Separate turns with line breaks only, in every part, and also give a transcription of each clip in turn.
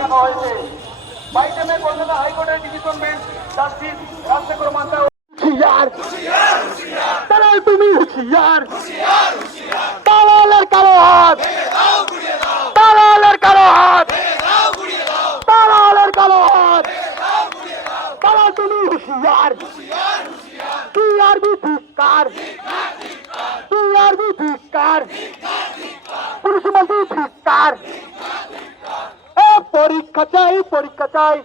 রাখা হয়েছে। বাইশে মে কলকাতা হাইকোর্টের division bench justice Rajshekhar Mantha
হুঁশিয়ার তারা তুমি হুঁশিয়ার। তালালের কালো হাত। তালালের কালো হাত। তালালের কালো হাত। তারা তুমি হুঁশিয়ার। কি আর ধিকার কি আর পুরুষ মন্ত্রী ধিকার পরীক্ষা চাই পরীক্ষা চাই।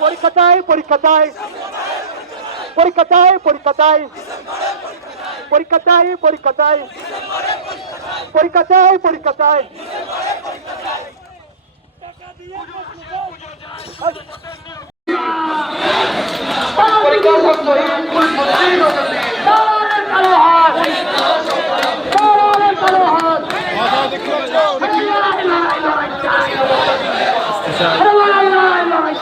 পরীক্ষা চাই পরীক্ষা চাই। পরীক্ষা চাই পরীক্ষা চাই। পরীক্ষা চাই পরীক্ষা চাই। পরীক্ষা চাই পরীক্ষা চাই।
পরীক্ষা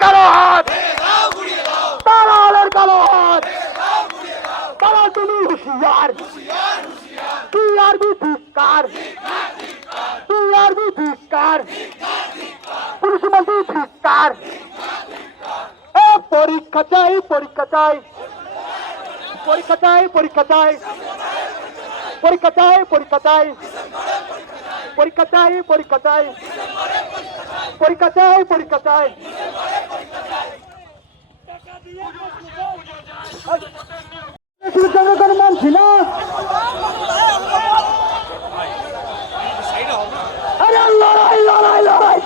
দালালের কালো হাত। দালালের কালো হাত। দালাল তুমি হুঁশিয়ার। টিআরবি ধিক্কার টিআরবি ধিক্কার পুলিশ মন্ত্রী ধিক্কার এ পরীক্ষা চাই পরীক্ষা চাই। পরীক্ষা চাই পরীক্ষা চাই। পরীক্ষা চাই পরীক্ষা চাই। পরীক্ষা চাই পরীক্ষা চাই। পরীক্ষা চাই পরীক্ষা চাই। জনগণ মানছি না আরে লড়াই লড়াই লড়াই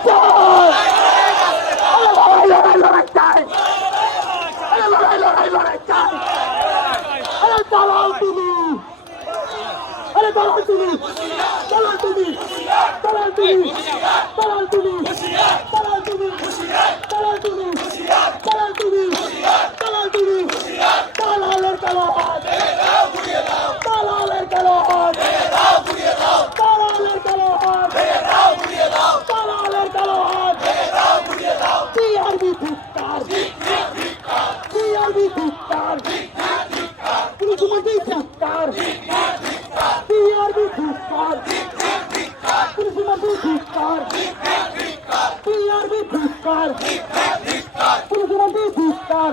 লড়াই লড়াই লড়াই চাই আরে লড়াই লড়াই লড়াই চাই আরে দালাল তুমি আরে দালাল তুমি দালাল তুমি দালাল তুমি দালাল তুমি দালাল তুমি ধিক্কার। পুলিশমন্ত্রী ধিক্কার। টিআরবি ধিক্কার। পুলিশমন্ত্রী ধিক্কার। টিআরবি ধিক্কার। পুলিশমন্ত্রী ধিক্কার।